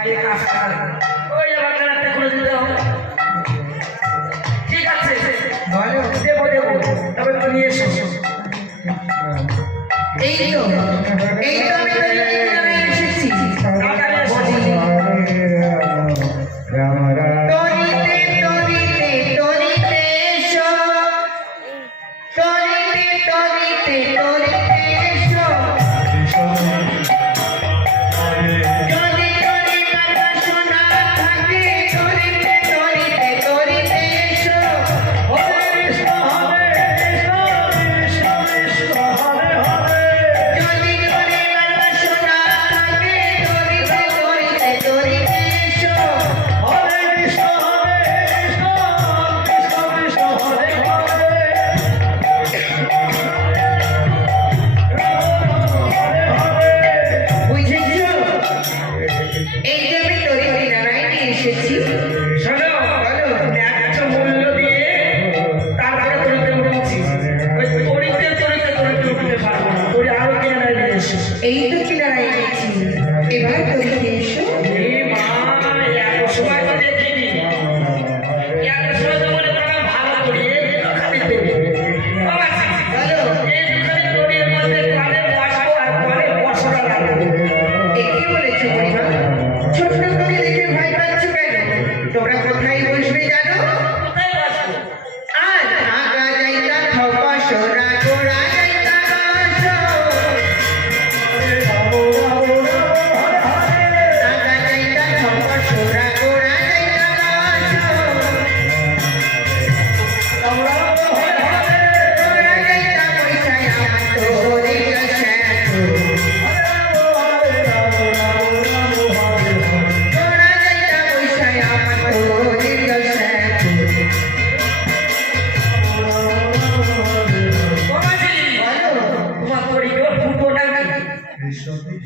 আর এই কাজটা ওই জায়গাটা একটা করে দিতে হবে ঠিক আছে দেবো দেবো। তবে তুমি এসো। এই তো এই তো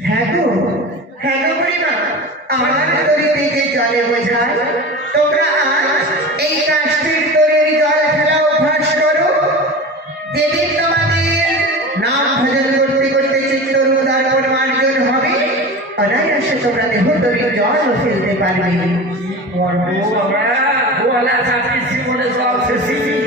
হ্যাঁ গো হ্যাঁ গো বুড়িমা, আমার তরি থেকে জলে তোমরা এই কাশ্মীর তরির জল ফেলা অভ্যাস করো। যেদিন তোমাদের নাম ভজন করতে করতে চিত্তর উদার পরিমার্জন হবে, অনায়াসে তোমরা দেহ তরির জল ফেলতে পারবে। জীবনে জল শেষে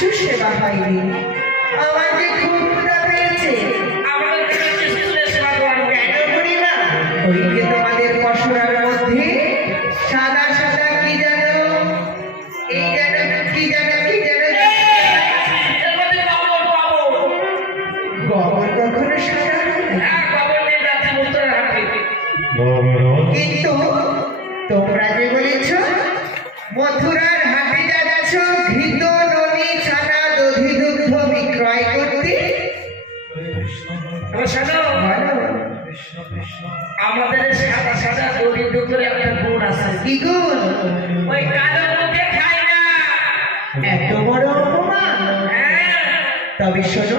কিচ্ছু সেবা হয়নি। আমার যে খুব ক্ষুধা পেয়েছে। আমাদের কাছে কিছু তুলে সেবা দেওয়ার কেন করি না? ওই যে তোমাদের পশুরার মধ্যে সাদা সাদা কি যেন? এই যেন কি যেন কি যেন? এর মধ্যে বাবর বাবর গোবর কখনো সাদা না। বাবর নিয়ে যাচ্ছে উত্তরের হাটে কিন্তু তোমরা যে বলেছ মথুরার আমাদের সাদা সাদা দরিদ্র ভিতরে একটা গুণ আছে। কি গুণ? ওই কালো মুখে খায় না। এত বড় অপমান। হ্যাঁ। তবে শোনো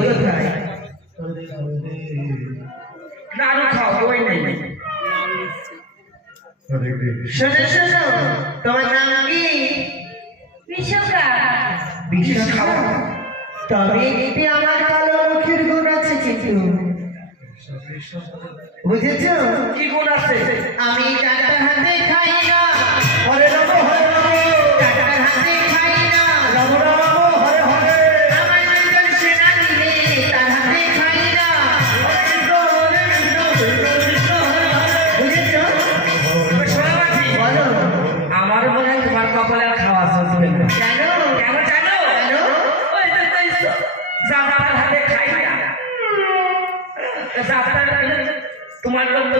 শোনো শোনো তোমার নাম কি বিষ্ণু খাওয়া তবে এতে আমার কালো মুখের গুণ আছে? কিন্তু বুঝেছ কি গুণ আছে আমি ডাক্তার হাতে খাই না। ডাক্তার হাতে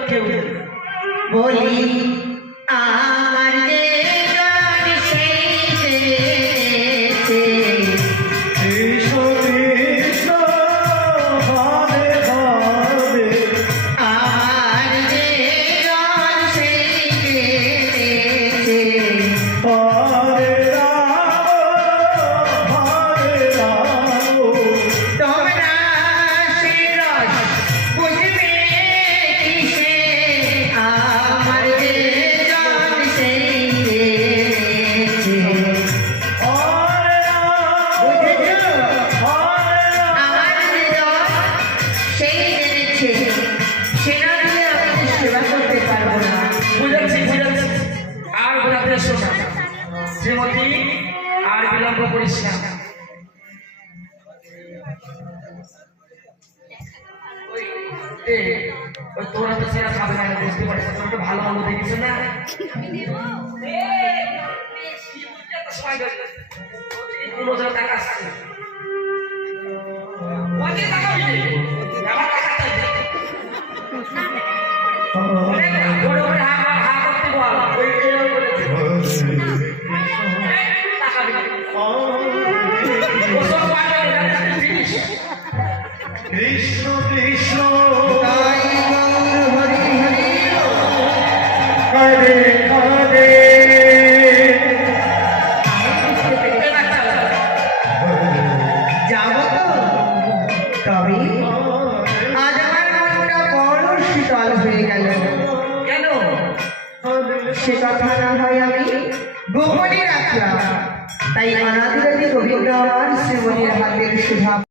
কেউ। বলি আমার ওই তোরা তো সেরা খাবে না বুঝতে পারছিস তোর একটু ভালো মন্দ দেখিস না। কোনো টাকা আসছে না। টাকা দিলে, আমার টাকা চাই না। ওরে সে কথা না হয় আমি গোপনে রাখলাম তাই অনাদিরাদি গোবিন্দ আমার শ্রীমণির হাতের শুভা